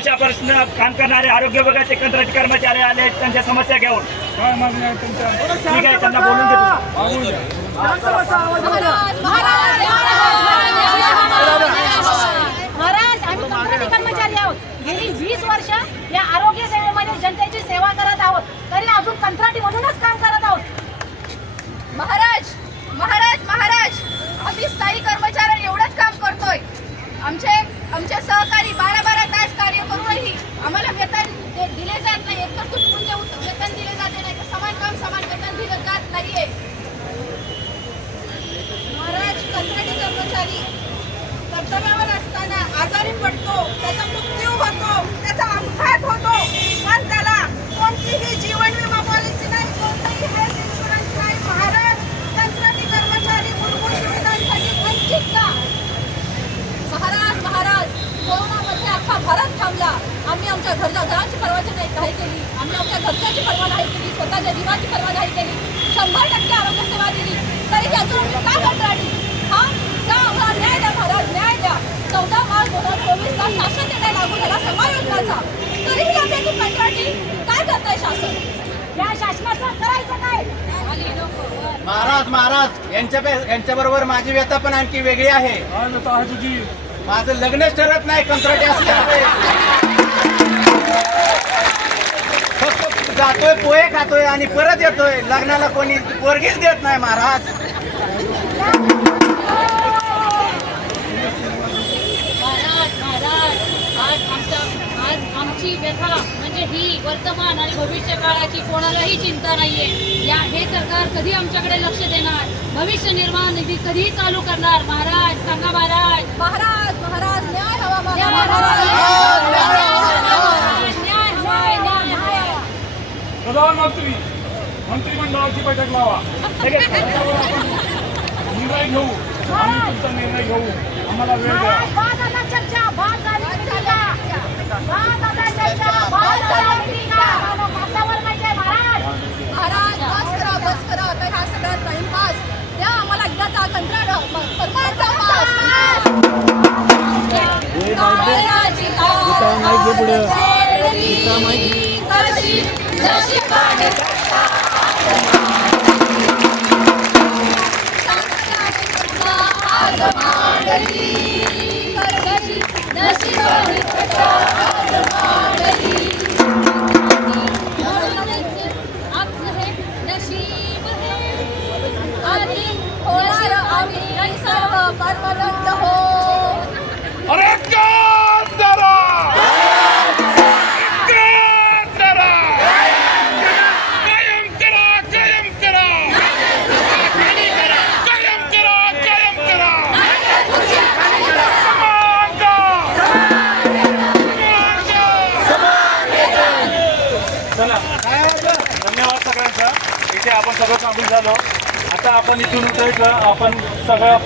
वर्षापासून काम करणारे आरोग्य विभागाचे कंत्राटी कर्मचारी आले त्यांच्या समस्या घेऊन. काय मागणी आहे तुमच्या? ठीक आहे, त्यांना बोलून देतो. महाराज, आम्ही कंत्राटी कर्मचारी आहोत. गेली 20 वर्ष या आरोग्य सेवेमध्ये जनतेची सेवा करत आहोत, तरी अजून कंत्राटी म्हणूनच काम करत आहोत. महाराज महाराज महाराज आम्ही स्थायी कर्मचारी एवढंच काम करतोय. आमचे सहकारी 12-12 तास कार्य करूनही आम्हाला वेतन दिले जात नाही. एकतर तुटपुंजे वेतन दिले जाते नाही, तर समान काम समान वेतन दिलं जात नाहीये. महाराज, कंत्राटी कर्मचारी कर्तव्यावर असताना आजारी पडतो, त्याचा मृत्यू होतो, त्याचा अपघात होतो, पण त्याला कोणतीही जीवन विमा पॉलिसी नाही, कोणताही हेल्थ इन्शुरन्स नाही. महाराज, कंत्राटी कर्मचारी मूलभूत सुविधांसाठी वंचित का? महाराज कोरोनामध्ये अख्खा भारत थांबला. आम्ही आमच्या घराची पर्वा नाही केली, आम्ही आमच्या घरच्याची पर्वा नाही केली, स्वतःच्या जीवाची पर्वा नाही केली. 100% आरोग्य सेवा दिली, तरी त्यातून का कंत्राटी? हा का? आम्हाला न्याय द्या महाराज, न्याय द्या. 14 मार्च 2024ला शासन निर्णय लागू झाला समायोजनाचा, तरीही आमच्यातून कंत्राटी काय करताय शासन? या शासनाचं करायचं काय? महाराज यांच्या बरोबर माझी व्यथा पण आणखी वेगळी आहे. काय व्यथा आहे तुझी? माझं लग्नच ठरत नाही कंत्राटी असल्यामुळे. फक्त जातोय, पोहे खातोय आणि परत येतोय. लग्नाला कोणी पोरगीच देत नाही महाराज. आज आमची व्यथा म्हणजे ही वर्तमान आणि भविष्य काळाची कोणालाही चिंता नाहीये. हे सरकार कधी आमच्याकडे लक्ष देणार? भविष्य निर्माण निधी कधी चालू करणार? महाराज सांगा महाराज. महाराज न्याय हवा. प्रधानमंत्री मंत्रिमंडळाची बैठक लावा, निर्णय घेऊ, आम्ही तुमचा निर्णय घेऊ. आम्हाला वेळ द्या. बस करा आता ह्या सगळ्या टाइमपास. द्या आम्हाला एकदाचा कंत्राट परमानंटचा पास. परमनंट हो. अरे काम करा, कायम करा. चला, धन्यवाद सगळ्यांचा. इथे आपण सगळं सांगून झालो. आता आपण इथून आपण सगळं